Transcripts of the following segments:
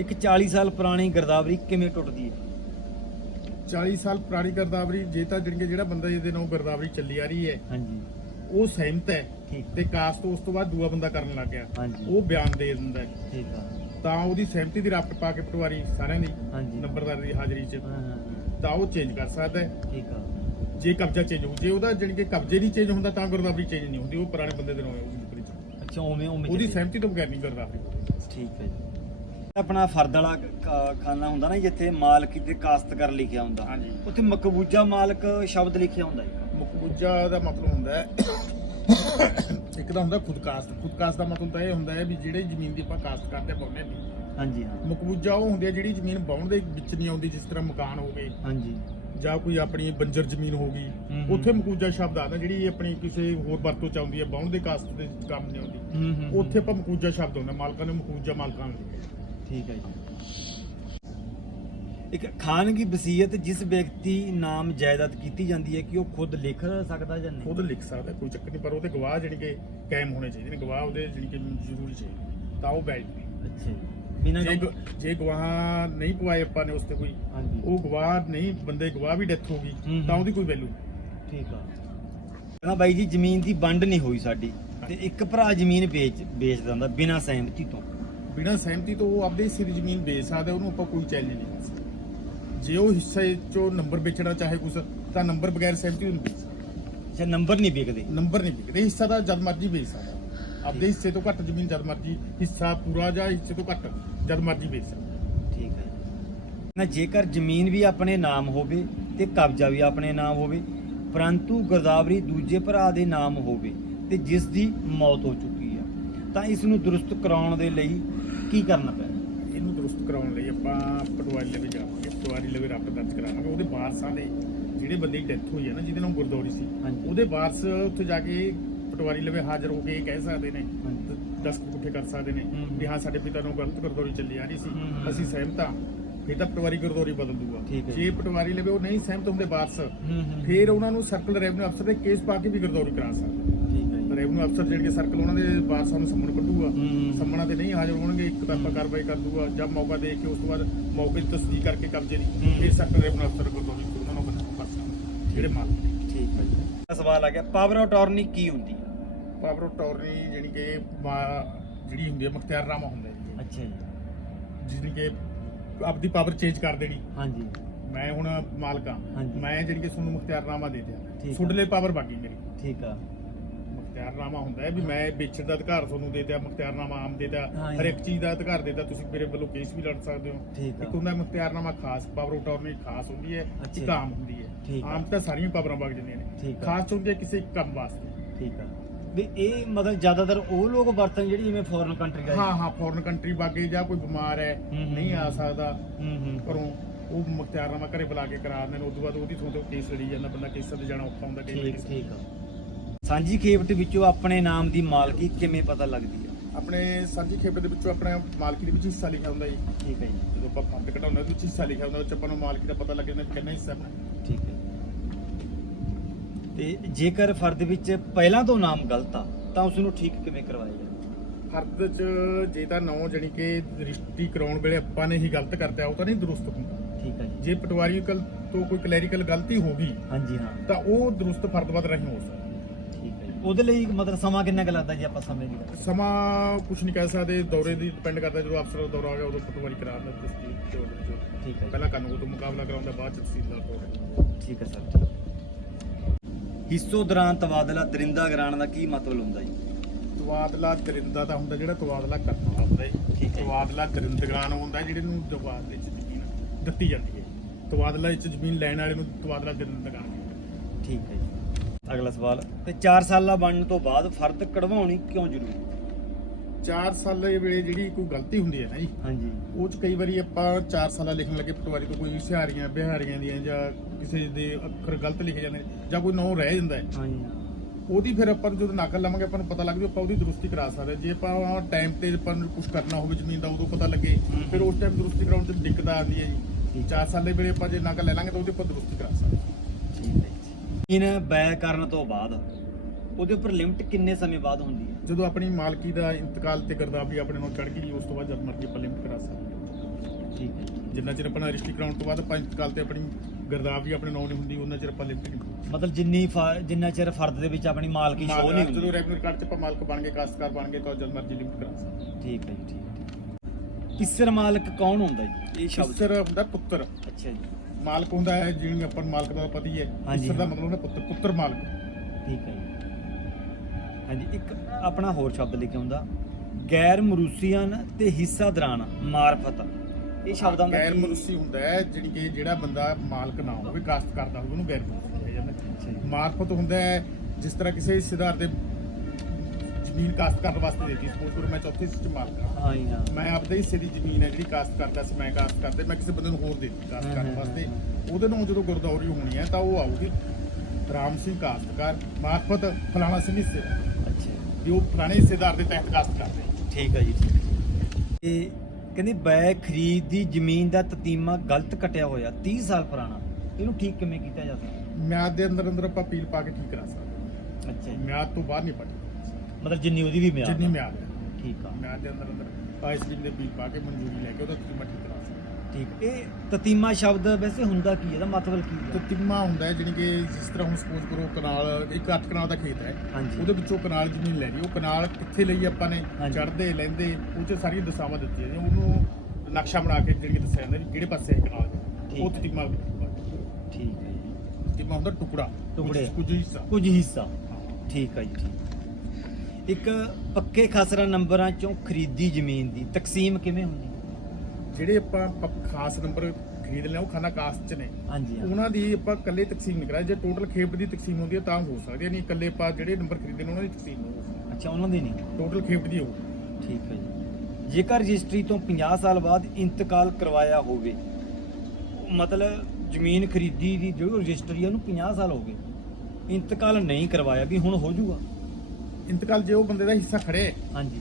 ਇੱਕ 40 ਸਾਲ ਪੁਰਾਣੀ ਗਰਦਾਵਰੀ ਕਿਵੇਂ ਟੁੱਟਦੀ ਹੈ? 40 ਸਾਲ ਪੁਰਾਣੀ ਗਰਦਾਵਰੀ ਜੇ ਤਾਂ ਜਿਹੜੀ ਜਿਹੜਾ ਬੰਦਾ ਜਿਹਦੇ ਨਾਲ ਗਰਦਾਵਰੀ ਚੱਲੀ ਆ ਰਹੀ ਹੈ ਹਾਂਜੀ। ਉਹ ਸਹਿਮਤ ਹੈ ਠੀਕ ਤੇ ਕਾਸਟ ਉਸ ਤੋਂ ਬਾਅਦ ਦੂਆ ਬੰਦਾ ਕਰਨ ਲੱਗ ਗਿਆ। ਹਾਂਜੀ। ਉਹ ਬਿਆਨ ਦੇ ਦਿੰਦਾ ਹੈ। ਠੀਕ ਆ। ਤਾਂ ਉਹਦੀ ਸਹਿਮਤੀ ਦੀ ਰਾਪਟ ਪਾ ਕੇ ਪਟਵਾਰੀ ਸਾਰਿਆਂ ਦੀ ਹਾਂਜੀ। ਨੰਬਰਦਾਰ ਦੀ ਹਾਜ਼ਰੀ 'ਚ। ਹਾਂ, ਹਾਂ, ਹਾਂ, ਤਾਂ ਉਹ ਚੇਂਜ ਕਰ ਸਕਦਾ ਹੈ। ਠੀਕ ਆ। ਜੇ ਕਬਜ਼ਾ ਚੇਂਜ ਹੋ ਜੇ ਉਹਦਾ ਜਾਣੀ ਕਿ ਕਬਜ਼ੇ ਨਹੀਂ ਚੇਂਜ ਹੁੰਦਾ ਤਾਂ ਗਰਦਾਵਰੀ ਚੇਂਜ ਨਹੀਂ ਹੁੰਦੀ ਉਹ ਪੁਰਾਣੇ ਬੰਦੇ ਦੇ ਨਾਲ ਹੋਊਗੀ ਨੌਕਰੀ 'ਚ ਅੱਛਾ ਉਵੇਂ ਉਵੇਂ ਉਹਦੀ ਚੱਲੇ। ਸਹਿਮਤੀ ਤੋਂ ਬਗੈਰ ਨਹੀਂ ਗਰਦਾਵਰੀ। ਠੀਕ ਹੈ ਜੀ। ਆਪਣਾ ਫਰਦ ਵਾਲਾ ਖਾਨਾ ਹੁੰਦਾ ਨਾ ਜਿੱਥੇ ਮਾਲਕ ਤੇ ਕਾਸ਼ਤਕਾਰ ਲਿਖਿਆ ਹੁੰਦਾ। ਹਾਂਜੀ। ਉੱਥੇ ਮਕਬੂਜਾ ਮਾਲਕ ਸ਼ਬਦ ਲਿਖਿਆ ਹੁੰਦਾ ਹੈ ਮਕਬੂਜਾ ਦਾ ਮਤਲਬ ਹੁੰਦਾ ਹੈ। ਇੱਕ ਤਾਂ ਹੁੰਦਾ ਖੁਦਕਾਸਤ ਖੁਦਕਾਸਤ ਦਾ ਮਤਲਬ ਤਾਂ ਇਹ ਹੁੰਦਾ ਹੈ ਵੀ ਜਿਹੜੇ ਜ਼ਮੀਨ ਦੀ ਆਪਾਂ ਕਾਸਤ ਕਰਦੇ ਪਾਉਂਦੇ ਨਹੀਂ ਹਾਂਜੀ ਹਾਂ। ਮਕਬੂਜਾ ਉਹ ਹੁੰਦੀ ਹੈ ਜਿਹੜੀ ਜ਼ਮੀਨ ਬਾਉਣ ਦੇ ਵਿੱਚ ਨਹੀਂ ਆਉਂਦੀ ਜਿਸ ਤਰ੍ਹਾਂ ਮਕਾਨ ਹੋ ਗਏ ਹਾਂਜੀ। ਜਾਂ ਕੋਈ ਆਪਣੀ ਬੰਜਰ ਜ਼ਮੀਨ ਹੋ ਗਈ। ਹੂੰ ਹੂੰ। ਉੱਥੇ ਮਕਬੂਜਾ ਸ਼ਬਦ ਆਦਾ ਜਿਹੜੀ ਆਪਣੀ ਕਿਸੇ ਹੋਰ ਵਰਤੋਂ ਚ ਆਉਂਦੀ ਹੈ ਬਾਉਣ ਦੇ ਕਾਸਤ ਦੇ ਕੰਮ ਨਹੀਂ ਆਉਂਦੀ। ਹੂੰ ਹੂੰ। ਉੱਥੇ ਆਪਾਂ ਮਕਬੂਜਾ ਸ਼ਬਦ ਹੁੰਦਾ ਮਾਲਕਾਂ ਨੇ ਮਕਬੂਜਾ ਮਾਲਕਾਂ ਨੂੰ। ਠੀਕ ਹੈ ਜੀ। ਇੱਕ ਖਾਨਗੀ ਵਸੀਅਤ ਜਿਸ ਵਿਅਕਤੀ ਨਾਮ ਜਾਇਦਾਦ ਕੀਤੀ ਜਾਂਦੀ ਹੈ ਕਿ ਉਹ ਖੁਦ ਲਿਖ ਸਕਦਾ ਜਾਂ ਨਹੀਂ? ਖੁਦ ਲਿਖ ਸਕਦਾ ਕੋਈ ਚੱਕਰ ਨਹੀਂ ਪਰ ਉਹਦੇ ਗਵਾਹ ਜਿਹੜੀ ਕਿ ਕਾਇਮ ਹੋਣੇ ਚਾਹੀਦੇ ਨੇ। ਗਵਾਹ ਉਹਦੇ ਜਿਹੜੀ ਕਿ ਜ਼ਰੂਰੀ ਚਾਹੀਦੇ ਤਾਂ ਉਹ ਬੈਠ ਅੱਛਾ ਬਿਨਾਂ ਜੇ ਗਵਾਹ ਨਹੀਂ ਪਵਾਏ ਆਪਾਂ ਨੇ ਉਸ ਤੇ ਕੋਈ ਉਹ ਗਵਾਹ ਨਹੀਂ ਬੰਦੇ ਗਵਾਹ ਵੀ ਡੈਥ ਹੋ ਗਈ ਤਾਂ। ਉਹਦੀ ਕੋਈ ਵੈਲਿਊ ਠੀਕ ਆ। ਕਹਿੰਦਾ ਬਾਈ ਜੀ ਜ਼ਮੀਨ ਦੀ ਵੰਡ ਨਹੀਂ ਹੋਈ ਸਾਡੀ ਤੇ ਇੱਕ ਭਰਾ ਜ਼ਮੀਨ ਵੇਚ ਵੇਚ ਦਿੰਦਾ ਬਿਨਾਂ ਸਹਿਮਤੀ ਤੋਂ। ਬਿਨਾਂ ਸਹਿਮਤੀ ਤੋਂ ਉਹ ਆਪਦੇ ਦੀ ਜ਼ਮੀਨ ਵੇਚ ਸਕਦਾ ਉਹਨੂੰ ਆਪਾਂ ਕੋਈ ਚੈਲੰਜ ਨਹੀਂ ਕਰ ਸਕਦੇ। ਜੇ ਉਹ ਹਿੱਸੇ ਚੋਂ ਨੰਬਰ ਵੇਚਣਾ ਚਾਹੇ ਕੁਛ ਤਾਂ ਨੰਬਰ ਬਗੈਰ ਸਹਿਮਤੀ ਉਹਨੂੰ ਵੇਚ ਸਕਦਾ। ਅੱਛਾ ਨੰਬਰ ਨਹੀਂ ਵਿਕਦੇ ਨੰਬਰ ਨਹੀਂ ਵਿਕਦੇ ਹਿੱਸਾ ਤਾਂ ਜਦ ਮਰਜ਼ੀ ਵੇਚ ਸਕਦਾ। ਆਪਦੇ ਹਿੱਸੇ ਤੋਂ ਘੱਟ ਜ਼ਮੀਨ ਜਦ ਮਰਜ਼ੀ ਹਿੱਸਾ ਪੂਰਾ ਜਾਂ ਹਿੱਸੇ ਤੋਂ ਘੱਟ ਜਦ ਮਰਜ਼ੀ ਵੇਚ ਸਕਦਾ। ਠੀਕ ਹੈ। ਨਾ ਜੇਕਰ ਜ਼ਮੀਨ ਵੀ ਆਪਣੇ ਨਾਮ ਹੋਵੇ ਤੇ ਕਬਜ਼ਾ ਵੀ ਆਪਣੇ ਨਾਮ ਹੋਵੇ ਪਰੰਤੂ ਗਰਦਾਵਰੀ ਦੂਜੇ ਭਰਾ ਦੇ ਨਾਮ ਹੋਵੇ ਤੇ ਜਿਸ ਦੀ ਮੌਤ ਹੋ ਚੁੱਕੀ ਤਾਂ ਇਸ ਨੂੰ ਦਰੁਸਤ ਕਰਾਉਣ ਦੇ ਲਈ ਕੀ ਕਰਨਾ ਪੈਣਾ ਇਹਨੂੰ ਦਰੁਸਤ ਕਰਾਉਣ ਲਈ ਆਪਾਂ ਪਟਵਾਰੀ ਲਵੇ ਜਾਵਾਂਗੇ ਪਟਵਾਰੀ ਲਵੇ ਰੱਬ ਦਰਜ ਕਰਾਵਾਂਗੇ ਉਹਦੇ ਵਾਰਸਾਂ ਦੇ ਜਿਹੜੇ ਬੰਦੇ ਦੀ ਡੈਥ ਹੋਈ ਹੈ ਨਾ ਜਿਹਦੇ ਨਾਲ ਗੁਰਦੌਰੀ ਸੀ ਹਾਂਜੀ। ਉਹਦੇ ਵਾਰਸ ਉੱਥੇ ਜਾ ਕੇ ਪਟਵਾਰੀ ਲਵੇ ਹਾਜ਼ਰ ਹੋ ਕੇ ਇਹ ਕਹਿ ਸਕਦੇ ਨੇ ਹਾਂਜੀ। ਦਸਤ ਇਕੱਠੇ ਕਰ ਸਕਦੇ ਨੇ ਹੂੰ। ਵੀ ਹਾਂ ਸਾਡੇ ਪਿਤਾ ਨੂੰ ਗਲਤ ਗੁਰਦੌਰੀ ਚੱਲੀ ਆ ਰਹੀ ਸੀ ਹੂੰ। ਅਸੀਂ ਸਹਿਮਤ ਹਾਂ ਫਿਰ ਤਾਂ ਪਟਵਾਰੀ ਗੁਰਦੌਰੀ ਬਦਲ ਦੂਗਾ ਠੀਕ ਹੈ। ਜੇ ਪਟਵਾਰੀ ਲਵੇ ਉਹ ਨਹੀਂ ਸਹਿਮਤ ਹੁੰਦੇ ਵਾਰਸ ਹੂੰ ਹੂੰ ਫਿਰ ਉਹਨਾਂ ਨੂੰ ਸਰਕਲ ਰੈਵਨਿਊ ਅਫਸਰ ਦੇ ਕੇਸ ਪਾ ਕੇ ਵੀ ਗੁਰਦੌਰੀ ਕਰਾ ਸਕਦੇ। ਰੈਵਨਿਊ ਅਫਸਰ ਜਿਹੜੇ ਸਰਕਲ ਉਹਨਾਂ ਦੇ ਵਾਰਸਾਂ ਨੂੰ ਸੰਮਣ ਕੱਢੂਗਾ। ਸੰਮਣਾ ਤੇ ਨਹੀਂ ਹਾਜ਼ਰ ਹੋਣਗੇ ਇੱਕ ਤਰਫਾ ਕਾਰਵਾਈ ਕਰ ਦੂਗਾ ਜਦ ਮੌਕਾ ਦੇਖ ਕੇ ਉਸ ਤੋਂ ਬਾਅਦ ਮੌਕੇ ਦੀ ਤਸਦੀਕ ਕਰਕੇ ਕਬਜ਼ੇ ਦੀ। ਫਿਰ ਸਰਕਲ ਰੈਵਨਿਊ ਅਫਸਰ ਗੁਰਦੌਰੀ ਉਹਨਾਂ ਨੂੰ ਬਣਾ ਕਰ ਸਕਦਾ ਜਿਹੜੇ ਮਾਲਕ ਠੀਕ ਹੈ ਜੀ। ਸਵਾਲ ਆ ਗਿਆ ਪਾਵਰ ਅਟਾਰਨੀ ਕੀ ਹੁੰਦੀ ਹੈ? ਪਾਵਰ ਆਫ ਟੌਰਨੀ ਜਿਹੜੀ ਕਿ ਜਿਹੜੀ ਹੁੰਦੀ ਹੈ ਮੁਖਤਿਆਰਨਾਮਾ ਹੁੰਦਾ ਹੈ ਅੱਛਾ ਜੀ। ਜਿਹਦੀ ਕਿ ਆਪਦੀ ਪਾਵਰ ਚੇਂਜ ਕਰ ਦੇਣੀ। ਹਾਂਜੀ। ਮੈਂ ਹੁਣ ਮਾਲਕ। ਮੈਂ ਜਿਹੜੀ ਕਿ ਤੁਹਾਨੂੰ ਮੁਖਤਿਆਰਨਾਮਾ ਦੇ ਦਿਆ। ਲਈ ਪਾਵਰ ਬਾਕੀ ਮੇਰੀ। ਠੀਕ ਆ। ਮੁਖਤਿਆਰਨਾਮਾ ਹੁੰਦਾ ਹੈ ਵੀ ਮੈਂ ਵੇਚਣ ਦਾ ਅਧਿਕਾਰ ਤੁਹਾਨੂੰ ਦੇ ਦਿਆ ਮੁਖਤਿਆਰਨਾਮਾ ਆਮ ਦੇ ਦਿਆ ਹਾਂ ਜੀ। ਹਰ ਇੱਕ ਚੀਜ਼ ਦਾ ਅਧਿਕਾਰ ਦੇ ਦਿਆ ਤੁਸੀਂ ਮੇਰੇ ਵੱਲੋਂ ਕੇਸ ਵੀ ਲੜ ਸਕਦੇ ਹੋ ਠੀਕ ਆ ਇੱਕ ਹੁੰਦਾ ਮੁਖਤਿਆਰਨਾਮਾ ਖਾਸ ਪਾਵਰ ਆਫ ਟੌਰਨੀ ਖਾਸ ਹੁੰਦੀ ਹੈ ਅੱਛਾ। ਇੱਕ ਆਮ ਹੁੰਦੀ ਠੀਕ ਹੈ ਆ। ਆਮ ਤਾਂ ਸਾਰੀਆਂ ਪਾਵਰਾਂ ਵਗ ਜਾਂਦੀਆਂ ਨੇ ਠੀਕ ਆ। ਖਾਸ ਹੁੰਦੀ ਹੈ ਕਿਸੇ ਇੱਕ ਕੰਮ ਵਾਸਤੇ ਠੀਕ ਆ ਵੀ ਇਹ ਮਤਲਬ ਜ਼ਿਆਦਾਤਰ ਉਹ ਲੋਕ ਵਰਤਨ ਜਿਹੜੀ ਜਿਵੇਂ ਫੋਰਨ ਕੰਟਰੀ ਦਾ ਹਾਂ ਹਾਂ ਫੋਰਨ ਕੰਟਰੀ ਬਾਗੇ ਜਾਂ ਕੋਈ ਬਿਮਾਰ ਹੈ ਹੂੰ, ਹੂੰ, ਨਹੀਂ ਆ ਹੂੰ। ਸਕਦਾ ਹੂੰ ਹੂੰ ਘਰੋਂ ਉਹ ਮੁਖਤਿਆਰਨਾਮਾ ਘਰੇ ਬੁਲਾ ਕੇ ਕਰਾ ਦਿੰਦੇ ਨੇ ਉਸ ਤੋਂ ਬਾਅਦ ਉਹਦੀ ਥੋਂ ਤੋਂ ਕੇਸ ਲੜੀ ਜਾਂਦਾ ਬੰਦਾ ਕੇਸਾਂ ਤੇ ਜਾਣਾ ਔਖਾ ਹੁੰਦਾ ਕਈ ਵਾਰੀ ਠੀਕ ਠੀਕ ਆ ਸਾਂਝੀ ਖੇਪਟ ਵਿੱਚੋਂ ਆਪਣੇ ਨਾਮ ਦੀ ਮਾਲਕੀ ਕਿਵੇਂ ਪਤਾ ਲੱਗਦੀ ਆ? ਆਪਣੇ ਸਾਂਝੀ ਖੇਪੇ ਦੇ ਵਿੱਚੋਂ ਆਪਣੇ ਮਾਲਕੀ ਦੇ ਵਿੱਚ ਹਿੱਸਾ ਲਿਖਿਆ ਹੁੰਦਾ ਜੀ। ਠੀਕ ਹੈ ਜੀ। ਜਦੋਂ ਆਪਾਂ ਫੰਡ ਘਟਾਉਂਦੇ ਉਹਦੇ ਵਿੱਚ ਹਿੱਸਾ ਲਿਖਿਆ ਹੁੰਦਾ ਉਹ 'ਚ ਆਪਾਂ ਨੂੰ ਮਾਲਕੀ ਦਾ ਪਤਾ ਲੱਗ ਜਾਂਦਾ ਵੀ ਕਿੰਨਾ ਹਿੱਸਾ ਆਪਣਾ ਠੀਕ ਹੈ ਤੇ ਜੇਕਰ ਫਰਦ ਵਿੱਚ ਪਹਿਲਾਂ ਤੋਂ ਨਾਮ ਗਲਤ ਆ ਤਾਂ ਉਸ ਨੂੰ ਠੀਕ ਕਿਵੇਂ ਕਰਵਾਇਆ ਜਾਵੇ? ਫਰਦ 'ਚ ਜੇ ਤਾਂ ਨੌ ਜਣੀ ਕਿ ਰਜਿਸਟਰੀ ਕਰਾਉਣ ਵੇਲੇ ਆਪਾਂ ਨੇ ਹੀ ਗਲਤ ਕਰਤਾ ਉਹ ਤਾਂ ਨਹੀਂ ਦਰੁਸਤ ਹੁੰਦਾ। ਠੀਕ ਹੈ ਜੀ। ਜੇ ਪਟਵਾਰੀਕਲ ਤੋਂ ਕੋਈ ਕਲੈਰੀਕਲ ਗਲਤੀ ਹੋ ਗਈ ਹਾਂਜੀ ਹਾਂ। ਤਾਂ ਉਹ ਦਰੁਸਤ ਫਰਦਬਦ ਰਹੀ ਹੋ ਸਕਦਾ। ਹੈ ਉਹਦੇ ਲਈ ਮਤਲਬ ਸਮਾਂ ਕਿੰਨਾ ਕੁ ਲੱਗਦਾ ਜੀ ਆਪਾਂ ਸਮੇਂ ਦੀ ਗੱਲ? ਸਮਾਂ ਕੁਝ ਨਹੀਂ ਕਹਿ ਸਕਦੇ ਦੌਰੇ ਦੀ ਡਿਪੈਂਡ ਕਰਦਾ ਜਦੋਂ ਅਫਸਰ ਦਾ ਦੌਰਾ ਆ ਗਿਆ ਉਦੋਂ ਪਟਵਾਰੀ ਕਰਾ ਦਿੰਦਾ ਤਸਦੀਕ ਜੋ ਜੋ। ਠੀਕ ਹੈ ਜੀ। ਪਹਿਲਾਂ ਕਾਨੂੰਨ ਤੋਂ ਮੁਕਾਬਲਾ ਕਰਾਉਂਦਾ ਬਾਅਦ ਚ ਤਹਿਸੀਲਦਾਰ ਤੋਂ। ਠੀਕ ਹੈ ਸਰ ਠੀਕ ਹਿੱਸੋ ਦੌਰਾਨ ਤਬਾਦਲਾ ਦਰਿੰਦਾ ਗਰਾਣ ਦਾ ਕੀ ਮਤਲਬ ਹੁੰਦਾ ਜੀ? ਤਵਾਦਲਾ ਦਰਿੰਦਾ ਦਾ ਹੁੰਦਾ ਜਿਹੜਾ ਤਵਾਦਲਾ ਕਰਨ ਹੁੰਦਾ ਹੈ ਠੀਕ ਹੈ। ਤਵਾਦਲਾ ਦਰਿੰਦਗਾਨ ਹੁੰਦਾ ਜਿਹੜੇ ਨੂੰ ਤਵਾਦਲੇ ਚ ਜ਼ਮੀਨ ਦਿੱਤੀ ਜਾਂਦੀ ਹੈ। ਤਵਾਦਲਾ ਵਿੱਚ ਜ਼ਮੀਨ ਲੈਣ ਵਾਲੇ ਨੂੰ ਤਵਾਦਲਾ ਦਰਿੰਦਗਾਨ ਠੀਕ ਹੈ ਜੀ। ਅਗਲਾ ਸਵਾਲ ਤੇ 4 ਸਾਲਾਂ ਬਣਨ ਤੋਂ ਬਾਅਦ ਫਰਦ ਕਢਵਾਉਣੀ ਕਿਉਂ ਜ਼ਰੂਰੀ ਹੈ? 4 ਸਾਲ ਦੇ ਵੇਲੇ ਜਿਹੜੀ ਕੋਈ ਗਲਤੀ ਹੁੰਦੀ ਹੈ ਨਾ ਜੀ ਹਾਂਜੀ ਉਹ ਚ ਕਈ ਵਾਰੀ ਆਪਾਂ 4 ਸਾਲਾਂ ਲਿਖਣ ਲੱਗੇ ਪਟਵਾਰੀ ਤੋਂ ਕੋਈ ਸਿਹਾਰੀਆਂ ਬਿਹਾਰੀਆਂ ਦੀਆਂ ਜਾਂ ਕਿਸੇ ਦੇ ਅੱਖਰ ਗਲਤ ਲਿਖੇ ਜਾਂਦੇ ਨੇ ਜਾਂ ਕੋਈ ਨਾਂ ਰਹਿ ਜਾਂਦਾ ਹੈ ਹਾਂਜੀ ਉਹਦੀ ਫਿਰ ਆਪਾਂ ਜਦੋਂ ਨਕਲ ਲਵਾਂਗੇ ਆਪਾਂ ਨੂੰ ਪਤਾ ਲੱਗ ਜੂ ਆਪਾਂ ਉਹਦੀ ਦਰੁਸਤੀ ਕਰਾ ਸਕਦੇ। ਜੇ ਆਪਾਂ ਟਾਈਮ ਤੇ ਆਪਾਂ ਨੂੰ ਕੁਝ ਕਰਨਾ ਹੋਵੇ ਜ਼ਮੀਨ ਦਾ ਉਦੋਂ ਪਤਾ ਲੱਗੇ। ਫਿਰ ਉਸ ਟਾਈਮ ਦਰੁਸਤੀ ਕਰਾਉਣ ਚ ਦਿੱਕਤ ਆਉਂਦੀ ਹੈ ਜੀ ਠੀਕ। 4 ਸਾਲ ਦੇ ਵੇਲੇ ਆਪਾਂ ਜੇ ਨਕਲ ਲੈ ਲਾਂਗੇ ਤਾਂ ਉਹਦੀ ਆਪਾਂ ਦਰੁਸਤੀ ਕਰਾ ਸਕਦੇ ਜੀ ਇਨ ਬੈ ਕਰਨ ਤੋਂ ਬਾਅਦ ਉਹਦੇ ਉੱਪਰ ਲਿਮਟ ਕਿੰਨੇ ਸਮੇਂ ਬਾਅਦ ਹੁੰਦੀ ਹੈ? ਜਦੋਂ ਆਪਣੀ ਮਾਲਕੀ ਦਾ ਇੰਤਕਾਲ ਤੇ ਗਰਦਾਵਰੀ ਆਪਣੇ ਨਾਲ ਚੜ ਗਈ ਉਸ ਤੋਂ ਬਾਅਦ ਜਦ ਮਰਜ਼ੀ ਆਪਾਂ ਲਿਮਟ ਕਰਾ ਸਕਦੇ ਹਾਂ। ਠੀਕ ਹੈ। ਜਿੰਨਾ ਚਿਰ ਆਪਣਾ ਰਜਿਸਟਰੀ ਕਰਾਉਣ ਤੋਂ ਬਾਅਦ ਪੰਜ ਕਾਲ ਤੇ ਆਪਣੀ ਗਰਦਾਵ ਵੀ ਆਪਣੇ ਨਾਂ ਨਹੀਂ ਹੁੰਦੀ ਉਹਨਾਂ ਚਿਰ ਆਪਾਂ ਲਿਫਟ ਨਹੀਂ ਮਤਲਬ ਜਿੰਨੀ ਫ- ਜਿੰਨਾ ਚਿਰ ਫਰਦ ਦੇ ਵਿੱਚ ਆਪਣੀ ਮਾਲਕੀ ਸ਼ੋ ਨਹੀਂ ਜਦੋਂ ਹੁੰਦੀ। ਰੈਵਨਿਊ ਕਾਰਡ 'ਚ ਆਪਾਂ ਮਾਲਕ ਬਣ ਗਏ ਕਾਸ਼ਤਕਾਰ ਬਣ ਗਏ ਤਾਂ ਜਦ ਮਰਜ਼ੀ ਲਿਫਟ ਕਰਾ ਸਕਦੇ ਠੀਕ ਹੈ ਜੀ ਠੀਕ ਹੈ। ਕਿਸਰ ਮਾਲਕ ਕੌਣ ਹੁੰਦਾ ਜੀ? ਇਹ ਸ਼ਬਦ। ਕਿਸਰ ਹੁੰਦਾ ਪੁੱਤਰ। ਅੱਛਾ ਜੀ। ਮਾਲਕ ਹੁੰਦਾ ਹੈ ਜਿਵੇਂ ਆਪਾਂ ਨੂੰ ਮਾਲਕ ਦਾ ਪਤਾ ਹੀ। ਹਾਂਜੀ, ਦਾ ਹਾਂ। ਮਤਲਬ ਹੁੰਦਾ ਪੁੱਤਰ ਪੁੱਤਰ ਮਾਲਕ। ਠੀਕ ਹੈ ਜੀ। ਹਾਂਜੀ ਇੱਕ ਆਪਣਾ ਹੋਰ ਸ਼ਬਦ ਲਿਖਿਆ ਹੁੰਦਾ ਗੈਰ ਮਰੂਸੀਅਨ ਤੇ ਹਿੱਸਾ ਦਰਾਨ ਮਾਰਫਤ। ਇਹ ਸ਼ਬਦਾਂ ਦਾ ਗੈਰ ਕੀ- ਮਰੂਸੀ ਹੁੰਦਾ ਹੈ ਜਿਹੜੀ ਕਿ ਜਿਹੜਾ ਬੰਦਾ ਮਾਲਕ ਨਾ ਹੋਵੇ ਕਾਸ਼ਤ ਕਰਦਾ ਹੋਵੇ ਉਹਨੂੰ ਗੈਰ ਮਰੂਸੀ ਕਿਹਾ ਜਾਂਦਾ ਅੱਛਾ ਜੀ। ਮਾਰਫਤ ਹੁੰਦਾ ਹੈ ਜਿਸ ਤਰ੍ਹਾਂ ਕਿਸੇ ਹਿੱਸੇਦਾਰ ਦੇ ਜ਼ਮੀਨ ਕਾਸ਼ਤ ਕਰਨ ਵਾਸਤੇ ਦਿੱਤੀ ਸਪੋਜ਼ ਕਰੋ ਮੈਂ ਚੌਥੇ ਹਿੱਸੇ 'ਚ ਮਾਲਕ ਹਾਂ ਹਾਂ। ਮੈਂ ਆਪਦੇ ਹਿੱਸੇ ਦੀ ਜ਼ਮੀਨ ਹੈ ਜਿਹੜੀ ਕਾਸ਼ਤ ਕਰਦਾ ਸੀ ਮੈਂ ਕਾਸ਼ਤ ਕਰਦੇ। ਮੈਂ ਕਿਸੇ ਬੰਦੇ ਨੂੰ ਹੋਰ ਦੇ ਦਿੱਤੀ ਕਾਸ਼ਤ ਕਰਨ ਵਾਸਤੇ। ਉਹਦੇ ਨੂੰ ਜਦੋਂ ਗੁਰਦੌਰੀ ਹੋਣੀ ਹੈ ਤਾਂ ਉਹ ਆਊਗੀ। ਰਾਮ ਸਿੰਘ ਕਾਸ਼ਤਕਾਰ ਮਾਰਫਤ ਫਲਾਣਾ ਸਿੰਘ ਹਿੱਸੇਦਾਰ ਅੱਛਾ। ਵੀ ਉਹ ਫਲਾਣੇ ਹਿੱਸੇਦਾਰ ਦੇ ਤਹਿਤ ਕਾਸ਼ਤ ਕਰਦੇ। ਠੀਕ ਹੈ ਜੀ ਠੀਕ ਹੈ। ਇਹ ਕਹਿੰਦੇ ਬੈ ਖਰੀਦ ਦੀ ਜ਼ਮੀਨ ਦਾ ਤਤੀਮਾ ਗਲਤ ਕਟਿਆ ਹੋਇਆ 30 ਸਾਲ ਪੁਰਾਣਾ। ਇਹਨੂੰ ਠੀਕ ਕਿਵੇਂ ਕੀਤਾ ਜਾ ਸਕਦਾ? ਮਿਆਦ ਦੇ ਅੰਦਰ ਅੰਦਰ ਆਪਾਂ ਅਪੀਲ ਪਾ ਕੇ ਠੀਕ ਕਰਾ ਸਕਦੇ ਅੱਛਾ ਮਿਆਦ ਤੋਂ ਬਾਹਰ ਨਹੀਂ ਪੜੀ ਮਤਲਬ ਜਿੰਨੀ ਉਹਦੀ ਵੀ ਮਿਆਦ ਜਿੰਨੀ ਆ। ਮਿਆਦ ਹੈ ਠੀਕ ਆ। ਮਿਆਦ ਦੇ ਅੰਦਰ ਅੰਦਰ ਆਈਸਕ੍ਰੀਮ ਦੇ ਅਪੀਲ ਪਾ ਕੇ ਮਨਜ਼ੂਰੀ ਲੈ ਕੇ ਉਹਦਾ ਠੀਕ ਕਰਾ ਸਕਦੇ ਹਾਂ। ਠੀਕ। ਇਹ ਤਤੀਮਾ ਸ਼ਬਦ ਵੈਸੇ ਹੁੰਦਾ ਕੀ ਹੈ? ਇਹਦਾ ਮਤਲਬ ਕੀ ਹੈ ਤਤੀਮਾ ਹੁੰਦਾ ਹੈ ਜਿਹੜੀ ਕਿ ਜਿਸ ਤਰ੍ਹਾਂ ਹੁਣ ਸਪੋਜ਼ ਕਰੋ ਕਨਾਲ ਇੱਕ 8 ਕਨਾਲ ਦਾ ਖੇਤ ਹੈ। ਹਾਂਜੀ। ਉਹਦੇ ਵਿੱਚੋਂ ਕਨਾਲ ਜ਼ਮੀਨ ਲੈ ਲਈ। ਉਹ ਕਨਾਲ ਕਿੱਥੇ ਲਈ ਆਪਾਂ ਨੇ? ਹਾਂਜੀ। ਚੜਦੇ ਲੈਂਦੇ ਉਹ 'ਚ ਸਾਰੀਆਂ ਦਿਸ਼ਾਵਾਂ ਦਿੱਤੀਆਂ ਨੇ। ਉਹਨੂੰ ਨਕਸ਼ਾ ਬਣਾ ਕੇ ਜਿਹੜੀ ਦੱਸਿਆ ਜਾਂਦਾ ਵੀ ਕਿਹੜੇ ਪਾਸੇ ਹੈ ਕਨਾਲ। ਠੀਕ ਉਹ ਹੈ। ਤਤੀਮਾ ਠੀਕ ਹੈ ਜੀ। ਤਤੀਮਾ ਹੁੰਦਾ ਟੁਕੜਾ ਟੁਕੜੇ। ਕੁਝ- ਕੁਝ ਹਿੱਸਾ। ਕੁਝ ਹਿੱਸਾ। ਠੀਕ ਹੈ ਜੀ ਠੀਕ। ਇੱਕ ਪੱਕੇ ਖਸਰਾ ਨੰਬਰਾਂ ਚੋਂ ਖਰੀਦੀ ਜ਼ਮੀਨ ਦੀ ਤਕਸੀਮ ਕਿਵੇਂ ਹੁੰਦੀ? ਜਿਹੜੇ ਆਪਾਂ ਪ- ਖਾਸ ਨੰਬਰ ਖਰੀਦ ਲਿਆ ਉਹ ਖਾਨਾ ਕਾਸਟ ਚ ਨੇ। ਹਾਂਜੀ ਹਾਂ। ਉਹਨਾਂ ਦੀ ਆਪਾਂ ਇਕੱਲੇ ਤਕਸੀਮ ਨਹੀਂ ਕਰਾਇਆ ਜੇ ਟੋਟਲ ਖੇਪ ਦੀ ਤਕਸੀਮ ਹੁੰਦੀ ਹੈ ਤਾਂ ਹੋ ਸਕਦੀ ਹੈ ਨਹੀਂ ਇਕੱਲੇ ਆਪਾਂ ਜਿਹੜੇ ਨੰਬਰ ਖਰੀਦੇ ਨੇ ਉਹਨਾਂ ਦੀ ਤਕਸੀਮ ਨਹੀਂ ਅੱਛਾ ਉਹਨਾਂ ਦੀ ਨਹੀਂ? ਟੋਟਲ ਖੇਪ ਦੀ ਹੋਊ। ਠੀਕ ਹੈ ਜੀ। ਜੇਕਰ ਰਜਿਸਟਰੀ ਤੋਂ 50 ਸਾਲ ਬਾਅਦ ਇੰਤਕਾਲ ਕਰਵਾਇਆ ਹੋਵੇ ਮਤਲਬ ਜ਼ਮੀਨ ਖਰੀਦੀ ਦੀ ਜੋ ਰਜਿਸਟਰੀ ਹੈ ਉਹਨੂੰ 50 ਸਾਲ ਹੋ ਗਏ। ਇੰਤਕਾਲ ਨਹੀਂ ਕਰਵਾਇਆ ਵੀ ਹੁਣ ਹੋ ਜਾਊਗਾ। ਇੰਤਕਾਲ ਜੇ ਉਹ ਬੰਦੇ ਦਾ ਹਿੱਸਾ ਖੜੇ ਹਾਂਜੀ।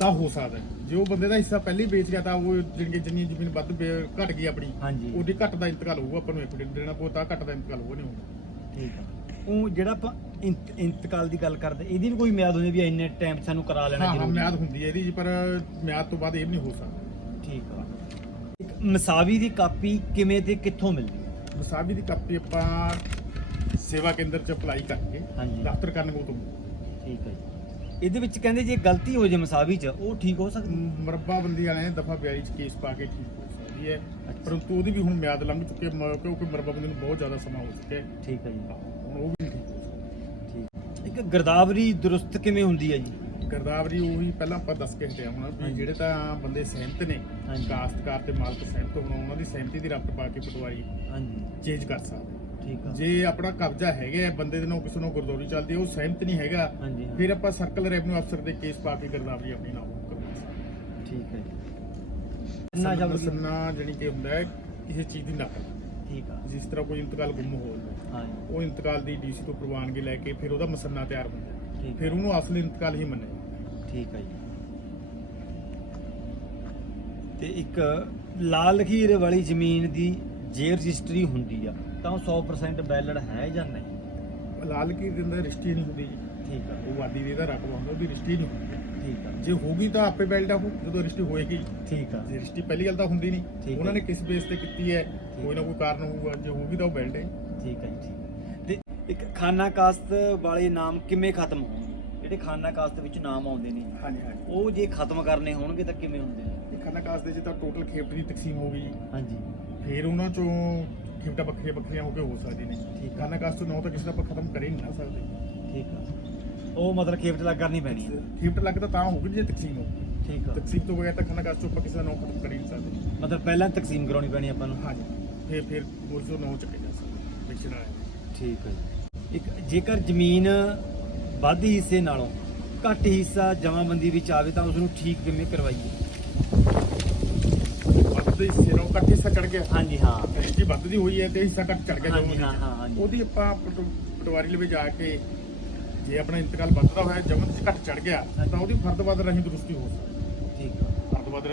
ਤਾਂ ਹੋ ਸਕਦਾ ਹੈ। ਜੇ ਉਹ ਬੰਦੇ ਦਾ ਹਿੱਸਾ ਪਹਿਲੇ ਵੇਚ ਗਿਆ ਤਾਂ ਉਹ ਜਿਹੜੀ ਜਿੰਨੀ ਜ਼ਮੀਨ ਵੱਧ ਵੇ- ਘਟ ਗਈ ਆਪਣੀ ਹਾਂਜੀ। ਉਹਦੀ ਘੱਟ ਦਾ ਇੰਤਕਾਲ ਹੋਊਗਾ ਆਪਾਂ ਨੂੰ ਇਕਵਿਟੀ ਦੇਣਾ ਪਊ ਤਾਂ ਘੱਟ ਦਾ ਇੰਤਕਾਲ ਹੋਊਗਾ ਨਹੀਂ ਹੋਊਗਾ। ਠੀਕ ਹੈ ਉਹ ਜਿਹੜਾ ਆਪਾਂ ਇੰਤ- ਇੰਤਕਾਲ ਦੀ ਗੱਲ ਕਰਦੇ ਇਹਦੀ ਵੀ ਕੋਈ ਮਿਆਦ ਹੁੰਦੀ ਵੀ ਇੰਨੇ ਟਾਈਮ ਸਾਨੂੰ ਕਰਾ ਲੈਣਾ ਹਾਂ ਹਾਂ ਜ਼ਰੂਰੀ। ਹੈ। ਮਿਆਦ ਹੁੰਦੀ ਹੈ ਇਹਦੀ ਪਰ ਮਿਆਦ ਤੋਂ ਬਾਅਦ ਇਹ ਵੀ ਨਹੀਂ ਹੋ ਸਕਦਾ। ਠੀਕ ਆ। ਇੱਕ ਮਸਾਵੀ ਦੀ ਕਾਪੀ ਕਿਵੇਂ ਤੇ ਕਿੱਥੋਂ ਮਿਲਦੀ ਹੈ? ਵਸਾਬੀ ਦੀ ਕਾਪੀ ਆਪਾਂ ਸੇਵਾ ਕੇਂਦਰ ਚ ਅਪਲਾਈ ਕਰਕੇ ਹਾਂਜੀ। ਦਫ਼ਤਰ ਕਰਨ ਕੋ ਤੋਂ। ਠੀਕ ਹੈ ਜੀ। ਇਹਦੇ ਵਿੱਚ ਕਹਿੰਦੇ ਜੇ ਗਲਤੀ ਹੋ ਜੇ ਮਸਾਵੀ 'ਚ ਉਹ ਠੀਕ ਹੋ ਸਕਦੀ? ਮਰਬਾ ਬੰਦੀ ਵਾਲਿਆਂ ਨੇ ਦਫਾ 42 ਚ ਕੇਸ ਪਾ ਕੇ ਠੀਕ ਹੋ ਸਕਦੀ ਹੈ। ਪਰੰਤੂ ਉਹਦੀ ਵੀ ਹੁਣ ਮਿਆਦ ਲੰਘ ਚੁੱਕੀ ਹੈ ਮ- ਕਿਉਂਕਿ ਮਰਬਾ ਬੰਦੀ ਨੂੰ ਬਹੁਤ ਜ਼ਿਆਦਾ ਸਮਾਂ ਹੋ ਚੁੱਕਿਆ ਹੈ। ਠੀਕ ਹੈ ਜੀ। ਹੁਣ ਉਹ ਵੀ ਨਹੀਂ ਠੀਕ ਹੋ ਸਕਦੀ ਠੀਕ। ਇੱਕ ਗਰਦਾਵਰੀ ਦਰੁਸਤ ਕਿਵੇਂ ਹੁੰਦੀ ਹੈ ਜੀ? ਗਰਦਾਵਰੀ ਉਹੀ ਪਹਿਲਾਂ ਆਪਾਂ ਦੱਸ ਕੇ ਹਟਿਆ ਹੁਣ ਵੀ ਹਾਂਜੀ। ਜਿਹੜੇ ਤਾਂ ਬੰਦੇ ਸਹਿਮਤ ਨੇ ਹਾਂਜੀ। ਕਾਸ਼ਤਕਾਰ ਤੇ ਮਾਲਕ ਸਹਿਮਤ ਹੋਣ ਉਹਨਾਂ ਦੀ ਸਹਿਮਤੀ ਦੀ ਰੱਟ ਪਾ ਕੇ ਪਟਵਾਰੀ ਹਾਂਜੀ। ਚੇਂਜ ਕਰ ਸਕਦੇ ਠੀਕ ਆ। ਜੇ ਆਪਣਾ ਕਬਜ਼ਾ ਹੈਗਾ ਹੈ, ਬੰਦੇ ਦੇ ਨਾਲ ਕਿਸੇ ਨੂੰ ਗੁਰਦੌਰੀ ਚੱਲਦੀ ਹੈ, ਉਹ ਸਹਿਮਤ ਨਹੀਂ ਹੈਗਾ ਹਾਂਜੀ ਹਾਂ। ਫਿਰ ਆਪਾਂ ਸਰਕਲ ਰੈਵਨਿਊ ਅਫਸਰ ਦੇ ਕੇਸ ਪਾ ਕੇ ਗਰਦਾਵਰੀ ਆਪਣੀ ਨਾਮ ਕਰਵਾ ਸਕਦੇ ਠੀਕ ਹੈ ਜੀ। ਇੰਨਾ ਸੰਨਾ ਸ਼ਬਦ ਕੀ- ਸੰਨਾ ਜਾਣੀ ਕਿ ਹੁੰਦਾ ਹੈ ਕਿਸੇ ਚੀਜ਼ ਦੀ ਨਕਲ। ਠੀਕ ਆ। ਜਿਸ ਤਰ੍ਹਾਂ ਕੋਈ ਇੰਤਕਾਲ ਗੁੰਮ ਹੋ ਜਾਂਦਾ ਹਾਂ। ਉਹ ਇੰਤਕਾਲ ਦੀ ਡੀਸੀ ਤੋਂ ਪ੍ਰਵਾਨਗੀ ਲੈ ਕੇ ਫਿਰ ਉਹਦਾ ਮਸੰਨਾ ਤਿਆਰ ਹੁੰਦਾ ਹੈ। ਠੀਕ ਫਿਰ ਉਹਨੂੰ ਅਸਲੀ ਇੰਤਕਾਲ ਹੀ ਮੰਨਿਆ ਜਾਂਦਾ ਹੈ। ਠੀਕ ਹੈ ਜੀ। ਤੇ ਇੱਕ ਲਾਲ ਲਖੀਰ ਵਾਲੀ ਜ਼ਮੀਨ ਦੀ ਜੇ ਰਜਿਸਟਰੀ ਹੁੰਦੀ ਆ। ਤਾਂ ਉਹ 100% ਵੈਲਿਡ ਹੈ ਜਾਂ ਨਹੀਂ? ਲਾਲ ਕੀ ਦਿੰਦਾ ਰਿਸ਼ਤੀ ਨਹੀਂ ਹੁੰਦੀ ਜੀ। ਠੀਕ ਆ। ਉਹ ਵਾਦੀ ਦੇ ਦਾ ਰਕਬਾ ਹੁੰਦਾ ਉਹਦੀ ਰਿਸ਼ਤੀ ਨਹੀਂ ਹੁੰਦੀ। ਠੀਕ ਆ। ਜੇ ਹੋਗੀ ਤਾਂ ਆਪੇ ਵੈਲਿਡ ਆ ਉਹ ਜਦੋਂ ਰਿਸ਼ਤੀ ਹੋਏਗੀ। ਠੀਕ ਆ। ਜੇ ਰਿਸ਼ਤੀ ਪਹਿਲੀ ਗੱਲ ਤਾਂ ਹੁੰਦੀ ਨਹੀਂ। ਉਹਨਾਂ ਨੇ ਕਿਸ ਬੇਸ ਤੇ ਕੀਤੀ ਹੈ ਕੋਈ ਨਾ ਕੋਈ ਕਾਰਨ ਹੋਊਗਾ ਜੇ ਹੋਊਗੀ ਤਾਂ ਉਹ ਵੈਲਿਡ ਹੈ ਠੀਕ ਹੈ ਜੀ ਠੀਕ ਤੇ ਇੱਕ ਖਾਨਾ ਕਾਸਤ ਵਾਲੇ ਨਾਮ ਕਿਵੇਂ ਖਤਮ ਹੋਣਗੇ? ਜਿਹੜੇ ਖਾਨਾ ਕਾਸਤ ਵਿੱਚ ਨਾਮ ਆਉਂਦੇ ਨੇ। ਹਾਂਜੀ ਹਾਂਜੀ। ਉਹ ਜੇ ਖਤਮ ਕਰਨੇ ਹੋਣਗੇ ਤਾਂ ਕਿਵੇਂ ਹੁੰਦੇ ਨੇ? ਖਾਨਾ ਕਾਸ ਦੇ ਚ ਤਾਂ ਟੋਟਲ ਖੇਪਟ ਦੀ ਤਕਸੀਮ ਹੋ ਗਈ ਹਾਂਜੀ। ਫਿਰ ਉਹਨਾਂ ਚੋਂ ਖੇਪਟਾਂ ਵੱਖਰੀਆਂ ਵੱਖਰੀਆਂ ਹੋ ਕੇ ਹੋ ਸਕਦੀ ਨੇ। ਠੀਕ ਹੈ। ਖਾਨਾ ਕਾਸ ਤੋਂ ਨਾ ਤਾਂ ਕਿਸੇ ਦਾ ਆਪਾਂ ਖਤਮ ਕਰ ਨਹੀਂ ਨਾ ਸਕਦੇ। ਠੀਕ ਆ। ਉਹ ਮਤਲਬ ਖੇਪਟ ਲੱਗ ਕਰਨੀ ਪੈਣੀ ਹੈ ਖੇਪਟ ਲੱਗਦਾ ਤਾਂ ਹੋਊਗੀ ਜੇ ਤਕਸੀਮ ਹੋ ਠੀਕ ਆ। ਤਕਸੀਮ ਤੋਂ ਬਗੈਰ ਤਾਂ ਖਾਨਾ ਕਾਸ ਤੋਂ ਆਪਾਂ ਕਿਸੇ ਦਾ ਨਾਮ ਖਤਮ ਕਰ ਹੀ ਨਹੀਂ ਸਕਦੇ। ਮਤਲਬ ਪਹਿਲਾਂ ਤਕਸੀਮ ਕਰਾਉਣੀ ਪੈਣੀ ਆਪਾਂ ਨੂੰ। ਹਾਂਜੀ। ਫਿਰ ਫਿਰ ਉਸ ਤੋਂ ਚੱਕੇ ਜਾ ਸਕਦੇ। ਵਿਕਸ਼ਨ ਵਾਲੇ। ਠੀਕ ਹੈ ਜੀ। ਇੱਕ ਜੇਕਰ ਜ਼ਮੀਨ ਵੱਧ ਹਿੱਸੇ ਨਾਲੋਂ ਘੱਟ ਹਿੱਸਾ ਜਮਾਬੰਦੀ ਵਿੱਚ ਆਵੇ ਤਾਂ ਉਸ ਨੂੰ ਠੀਕ ਕਿਵੇਂ ਕਰਵਾਈਏ? ਵੱਧਦੇ ਹਿੱਸੇ ਨੂੰ ਕੱਟ ਹਿੱਸਾ ਚੜ ਗਿਆ। ਹਾਂਜੀ ਹਾਂ। ਰਿਸ਼ਤੀ ਵੱਧਦੀ ਹੋਈ ਹੈ ਤੇ ਹਿੱਸਾ ਘੱਟ ਚੜ ਗਿਆ ਹਾਂਜੀ, ਜਦੋਂ ਹਾਂ, ਹਾਂ, ਹਾਂਜੀ। ਉਹਦੀ ਆਪਾਂ ਪਟ- ਪਟਵਾਰੀ ਲਵੇ ਜਾ ਕੇ ਜੇ ਆਪਣਾ ਇੰਤਕਾਲ ਵੱਧਦਾ ਹੋਇਆ ਜਮਨ ਚ ਘੱਟ ਚੜ ਗਿਆ। ਤਾਂ ਉਹਦੀ ਫਰਦਵਾਦ ਰਹੀ ਦਰੁਸਤੀ ਹੋ ਸਕਦੀ ਠੀਕ ਆ। ਫਰਦਵਾਦ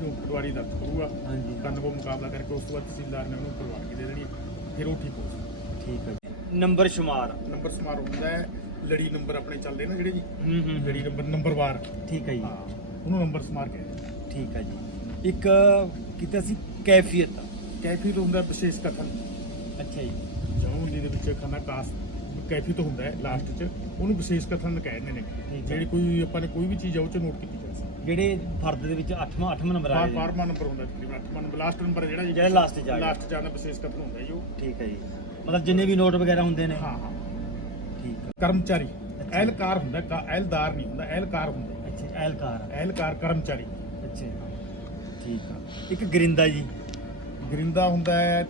ਜੋ ਪਟਵਾਰੀ ਦਾ ਕਰੂਗਾ ਹਾਂਜੀ। ਕੰਨ ਕੋ ਮੁਕਾਬਲਾ ਕਰਕੇ ਉਸ ਤੋਂ ਬਾਅਦ ਤਹਿਸੀਲਦਾਰ ਨੇ ਉਹਨੂੰ ਪ੍ਰਵਾਨਗੀ ਦੇ ਦੇਣੀ ਹੈ। ਫਿਰ ਉਹ ਠੀਕ ਹੋ ਸਕਦਾ ਠੀਕ ਹੈ ਜੀ। ਨੰਬਰ ਸ਼ੁਮਾਰ। ਨੰਬਰ ਸਮਾਰ ਹੁੰਦਾ ਹੈ ਲੜੀ ਨੰਬਰ ਆਪਣੇ ਚੱਲਦੇ ਨਾ ਜਿਹੜੇ ਜੀ? ਹੂੰ ਹੂੰ ਲੜੀ ਨੰਬਰ ਨੰਬਰਵਾਰ। ਠੀਕ ਹੈ ਜੀ। ਹਾਂ ਉਹਨੂੰ ਨੰਬਰ ਸਮਾਰ ਕਹਿੰਦੇ ਠੀਕ ਹੈ ਜੀ। ਇੱਕ ਕੀਤਾ ਸੀ ਕੈਫੀਅਤ ਕੈਫੀ ਤੋਂ ਹੁੰਦਾ ਵਿਸ਼ੇਸ਼ ਕਥਨ। ਅੱਛਾ ਜੀ। ਜਦੋਂ ਦੀ ਦੇ ਵਿੱਚ ਖਾਨਾ ਕਾਸ ਕੈਫੀ ਤੋਂ ਹੁੰਦਾ ਹੈ ਲਾਸਟ 'ਚ। ਉਹਨੂੰ ਵਿਸ਼ੇਸ਼ ਕਥਨ ਕਹਿੰਦੇ ਨੇ। ਹੈ। ਜਿਹੜੀ ਕੋਈ ਆਪਾਂ ਨੇ ਕੋਈ ਵੀ ਚੀਜ਼ ਆ ਉਹ 'ਚ ਨੋਟ ਕੀਤੀ ਜਾ ਸਕਦੀ ਜਿਹੜੇ ਫਰਦ ਦੇ ਵਿੱਚ 8ਵਾਂ 8ਵਾਂ ਨੰਬਰ ਆ ਬਾਰ ਗਿਆ ਬਾਰਵਾਂ ਨੰਬਰ ਹੁੰਦਾ ਤਕਰੀਬਨ ਅੱਠਵਾਂ ਨੰਬਰ ਲਾਸਟ ਨੰਬਰ ਜਿਹੜਾ ਜਿਹੜਾ last 'ਚ ਆ ਗਿਆ। ਲਾਸਟ 'ਚ ਆਉਂਦਾ ਵਿਸ਼ੇਸ਼ ਕਥਨ ਹੁੰਦਾ ਜੀ ਉਹ। ਠੀਕ ਹੈ ਜੀ। ਮਤਲਬ ਜਿੰਨੇ ਵੀ ਨੋਟ ਵਗੈਰਾ ਹੁੰਦੇ ਨੇ। ਹਾਂ ਹਾਂ। ਠੀਕ ਹੈ। ਕਰਮਚਾਰੀ। ਅੱਛਾ। ਐਲਕਾਰ ਹੁੰਦਾ ਕਾ- ਐਲਦਾਰ ਨਹੀਂ ਹੁੰਦਾ ਐਲਕਾਰ ਹੁੰਦਾ। ਅੱਛਾ ਐਲਕਾਰ। ਐਲਕਾਰ ਕਰਮਚਾਰੀ। ਅੱਛਾ ਠੀਕ ਆ ਇੱਕ ਗਰਿੰਦਾ ਜੀ। ਗਰਿੰਦਾ ਹੁੰਦਾ ਹੈ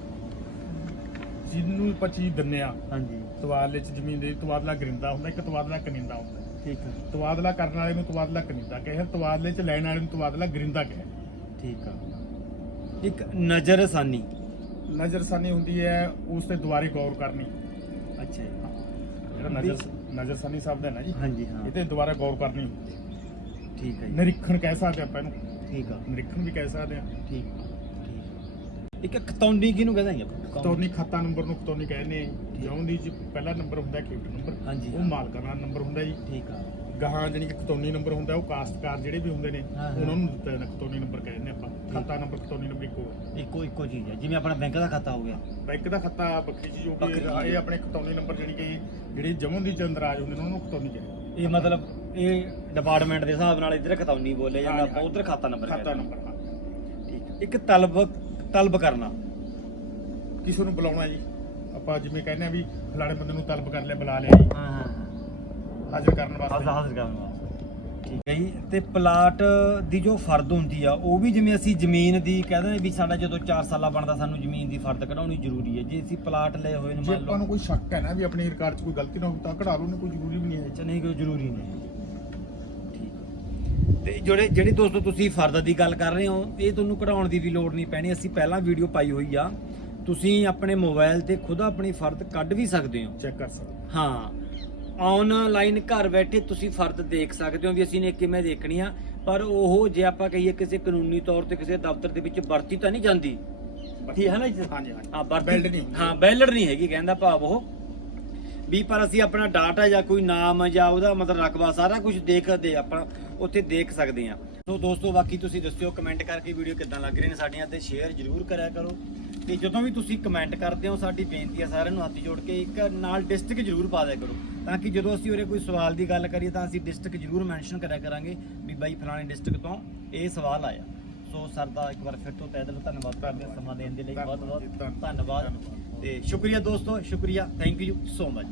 ਜਿਹਨੂੰ ਆਪਾਂ ਚੀਜ਼ ਦਿੰਨੇ ਆ ਹਾਂਜੀ। ਤਬਾਦਲੇ 'ਚ ਜ਼ਮੀਨ ਦੇ ਤਬਾਦਲਾ ਗਰਿੰਦਾ ਹੁੰਦਾ ਇੱਕ ਤਬਾਦਲਾ ਕਨਿੰਦਾ ਹੁੰਦਾ ਠੀਕ ਆ ਤਬਾਦਲਾ ਕਰਨ ਵਾਲੇ ਨੂੰ ਤਬਾਦਲਾ ਕਨਿੰਦਾ ਕਹੇ ਤਬਾਦਲੇ 'ਚ ਲੈਣ ਵਾਲੇ ਨੂੰ ਤਬਾਦਲਾ ਗਰਿੰਦਾ ਕਹੇ। ਠੀਕ ਆ। ਇੱਕ ਨਜ਼ਰਸਾਨੀ। ਨਜ਼ਰਸਾਨੀ ਹੁੰਦੀ ਹੈ ਉਸ ਤੇ ਦੁਬਾਰੇ ਗੌਰ ਕਰਨੀ। ਅੱਛਾ ਜੀ। ਜਿਹੜਾ ਨਜ਼ਰ ਨਜ਼ਰਸਾਨੀ ਸ਼ਬਦ ਹੈ ਨਾ ਜੀ ਹਾਂਜੀ ਹਾਂ। ਇਹ ਤੇ ਦੁਬਾਰਾ ਗੌਰ ਕਰਨੀ ਠੀਕ ਹੈ ਜੀ। ਨਿਰੀਖਣ ਕਹਿ ਸਕਦੇ ਆਪਾਂ ਇਹਨੂੰ। ਠੀਕ ਆ। ਨਿਰੀਖਣ ਵੀ ਕਹਿ ਸਕਦੇ ਆ। ਠੀਕ ਠੀਕ। ਇੱਕ ਖਤੌਂਡੀ ਕਿਹਨੂੰ ਕਹਿੰਦੇ ਆ ਆਪਾਂ? ਖਤੌਨੀ। ਖਾਤਾ ਨੰਬਰ ਨੂੰ ਖਤੌਨੀ ਕਹਿੰਦੇ ਆ। ਜਿਉਂ ਦੀ ਜੀ ਪਹਿਲਾ ਨੰਬਰ ਹੁੰਦਾ ਖੇਤ ਨੰਬਰ। ਹਾਂਜੀ, ਉਹ ਹਾਂ। ਮਾਲਕਾਨਾ ਨੰਬਰ ਹੁੰਦਾ ਜੀ। ਠੀਕ ਆ। ਗਾਹਾਂ ਜਾਨੀ ਕਿ ਖਤੌਨੀ ਨੰਬਰ ਹੁੰਦਾ ਉਹ ਕਾਸ਼ਤਕਾਰ ਜਿਹੜੇ ਵੀ ਹੁੰਦੇ ਨੇ ਹਾਂ, ਹਾਂ। ਉਹਨਾਂ ਨੂੰ ਦਿੱਤਾ ਜਾਂਦਾ ਖਤੌਨੀ ਨੰਬਰ ਕਹਿੰਦੇ ਆਪਾਂ। ਖਾਤਾ ਨੰਬਰ ਖਤੌਨੀ ਨੰਬਰ ਇੱਕੋ ਇੱਕੋ ਇੱਕੋ ਚੀਜ਼ ਹੈ। ਜਿਵੇਂ ਆਪਣਾ ਬੈਂਕ ਦਾ ਖਾਤਾ ਹੋ ਗਿਆ। ਬੈਂਕ ਦਾ ਖਾਤਾ ਵੱਖਰੀ ਚੀਜ਼ ਹੋ ਵੱਖਰੀ ਗਈ ਚੀਜ਼। ਇਹ ਆਪਣੇ ਖਤੌਨੀ ਨੰਬਰ ਜਾਨੀ ਕਿ ਜਿਹੜੇ ਜਮਨ ਦੀ ਚੰਦਰਾਜ ਹੁੰਦੇ ਨੇ ਉਹਨਾਂ ਨੂੰ ਖਤੌਨੀ ਕਹਿੰਦੇ ਇਹ ਮਤਲਬ ਇਹ ਡਿਪਾਰਟਮੈਂਟ ਦੇ ਹਿਸਾਬ ਨਾਲ ਇੱਧਰ ਖਤੌਨੀ ਬੋਲਿਆ ਜਾਂਦਾ। ਉਧਰ ਖਾਤਾ ਨੰਬਰ ਖਾਤਾ ਨੰਬਰ ਹਾਂ। ਠੀਕ ਇੱਕ ਤਲਬ ਤਲਬ ਕਰਨਾ। ਕਿਸੇ ਨੂੰ ਬੁਲਾਉਣਾ ਜੀ। ਆਪਾਂ ਜਿਵੇਂ ਕਹਿੰਦੇ ਆ ਵੀ ਫਲਾਣੇ ਬੰਦੇ ਨੂੰ ਤਲਬ ਕਰ ਲਿਆ ਬੁਲਾ ਲਿਆ ਜੀ। ਹਾਂ ਹਾਂ ਹਾਜ਼ਰ ਕਰਨ ਵਾਸਤੇ। ਹਾਜ਼ਰ ਕਰਨ ਵਾਸਤੇ। ਠੀਕ ਹੈ ਜੀ। ਤੇ ਪਲਾਟ ਦੀ ਜੋ ਫਰਦ ਹੁੰਦੀ ਆ ਉਹ ਵੀ ਜਿਵੇਂ ਅਸੀਂ ਜ਼ਮੀਨ ਦੀ ਕਹਿੰਦੇ ਵੀ ਸਾਡਾ ਜਦੋਂ 4 ਸਾਲਾ ਬਣਦਾ ਸਾਨੂੰ ਜ਼ਮੀਨ ਦੀ ਫਰਦ ਕਢਾਉਣੀ ਜ਼ਰੂਰੀ ਹੈ। ਜੇ ਅਸੀਂ ਪਲਾਟ ਲਏ ਹੋਏ ਨੇ ਮੰਨ ਆਪਾਂ ਨੂੰ ਲਓ ਕੋਈ ਸ਼ੱਕ ਹੈ ਨਾ ਵੀ ਆਪਣੇ ਰਿਕਾਰਡ 'ਚ ਕੋਈ ਗਲਤੀ ਨਾ ਹੋਵੇ ਤਾਂ ਕਢਾ ਲਓ ਨੇ ਕੋਈ ਜ਼ਰੂਰੀ ਅੱਛਾ ਨਹੀਂ ਕੋਈ ਜ਼ਰੂਰੀ ਨਹੀਂ। ਤੇ ਜਿਹੜੇ ਜਿਹੜੀ ਦੋਸਤੋ ਤੁਸੀਂ ਫਰਦ ਦੀ ਗੱਲ ਕਰ ਰਹੇ ਹੋ ਇਹ ਤੁਹਾਨੂੰ ਕਢਾਉਣ ਦੀ ਵੀ ਲੋੜ ਨਹੀਂ ਪੈਣੀ। ਅਸੀਂ ਪਹਿਲਾਂ ਵੀਡੀਓ ਪਾਈ ਹੋਈ ਆ। ਤੁਸੀਂ ਆਪਣੇ ਮੋਬਾਈਲ ਤੇ ਖੁਦ ਆਪਣੀ ਫਰਦ ਕੱਢ ਵੀ ਸਕਦੇ ਹੋ। ਚੈੱਕ ਕਰ ਸਕਦੇ ਹਾਂ। ਆਨਲਾਈਨ ਘਰ ਬੈਠੇ ਤੁਸੀਂ ਫਰਦ ਦੇਖ ਸਕਦੇ ਹੋ ਵੀ ਅਸੀਂ ਨੇ ਕਿਵੇਂ ਦੇਖਣੀ ਆ। ਪਰ ਉਹ ਜੇ ਆਪਾਂ ਕਹੀਏ ਕਿਸੇ ਕਾਨੂੰਨੀ ਤੌਰ ਤੇ ਕਿਸੇ ਦਫ਼ਤਰ ਦੇ ਵਿੱਚ ਵਰਤੀ ਤਾਂ ਨਹੀਂ ਜਾਂਦੀ। ਠੀਕ ਹੈ ਨਾ ਜੀ? ਹਾਂਜੀ ਹਾਂਜੀ। ਹਾਂ Valid ਨਹੀਂ। ਹਾਂ ਵੈਲਿਡ ਨਹੀਂ ਹੈਗੀ ਕਹਿੰਦਾ ਭਾਵ ਉਹ। ਵੀ ਪਰ ਅਸੀਂ ਆਪਣਾ ਡਾਟਾ ਜਾਂ ਕੋਈ ਨਾਮ ਜਾਂ ਉਹਦਾ ਮਤਲਬ ਰਕਬਾ ਸਾਰਾ ਕੁਝ ਦੇਖਦੇ ਆਪਾਂ, ਉੱਥੇ ਦੇਖ ਸਕਦੇ ਹਾਂ। ਸੋ ਦੋਸਤੋ, ਬਾਕੀ ਤੁਸੀਂ ਦੱਸਿਓ ਕਮੈਂਟ ਕਰਕੇ ਵੀਡੀਓ ਕਿੱਦਾਂ ਲੱਗ ਰਹੀ ਨੇ ਸਾਡੀਆਂ ਤੇ ਸ਼ੇਅਰ ਜ਼ਰੂਰ ਕਰਿਆ ਕਰੋ। ਤੇ ਜਦੋਂ ਵੀ ਤੁਸੀਂ ਕਮੈਂਟ ਕਰਦੇ ਹੋ, ਸਾਡੀ ਬੇਨਤੀ ਹੈ ਸਾਰਿਆਂ ਨੂੰ ਹੱਥ ਜੋੜ ਕੇ ਇੱਕ ਨਾਲ ਡਿਸਟ੍ਰਿਕਟ ਜ਼ਰੂਰ ਪਾ ਦਿਆ ਕਰੋ। ਤਾਂ ਕਿ ਜਦੋਂ ਅਸੀਂ ਉਰੇ ਕੋਈ ਸਵਾਲ ਦੀ ਗੱਲ ਕਰੀਏ, ਤਾਂ ਅਸੀਂ ਡਿਸਟ੍ਰਿਕਟ ਜ਼ਰੂਰ ਮੈਂਸ਼ਨ ਕਰਿਆ ਕਰਾਂਗੇ ਵੀ ਬਾਈ ਫਲਾਣੇ ਡਿਸਟ੍ਰਿਕਟ ਤੋਂ ਇਹ ਸਵਾਲ ਆਇਆ। ਸੋ ਸਰ ਦਾ ਇੱਕ ਵਾਰ ਫਿਰ ਤੋਂ ਤਹਿ ਦਿਲੋਂ ਧੰਨਵਾਦ ਕਰਦੇ ਹਾਂ ਸਮਾਂ ਦੇਣ ਦੇ ਲਈ। ਬਹੁਤ ਬਹੁਤ ਧੰਨਵਾਦ। ਤੇ ਸ਼ੁਕਰੀਆ ਦੋਸਤੋ ਸ਼ੁਕਰੀਆ। Thank you so much